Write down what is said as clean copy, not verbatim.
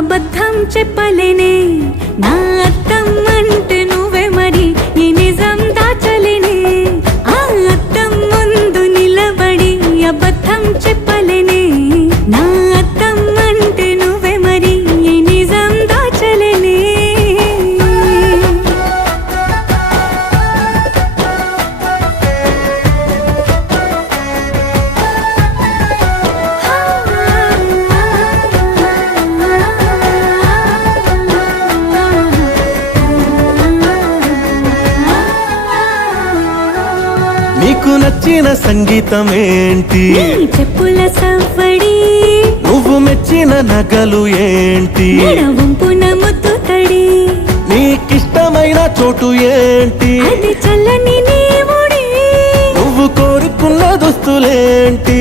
అబద్ధం చెప్పలేనే నా అద్దం అంటే నువ్వే మరి ఈ నిజం దాచలేనే ఆ అద్దం ముందు నిలబడి అబద్ధం చెప్పలేనే నా అద్దం అంటే నువ్వే మరి ఈ నిజం దాచలేనే నీకు నచ్చిన సంగీతం ఏంటి చెప్పుల సవ్వడి నువ్వు మెచ్చిన నగలు ఏంటి వంపున ముద్దు తడి నీకిష్టమైన చోటు ఏంటి అది చల్లని నీ ఒడి నువ్వు కోరుకున్న దుస్తులేంటి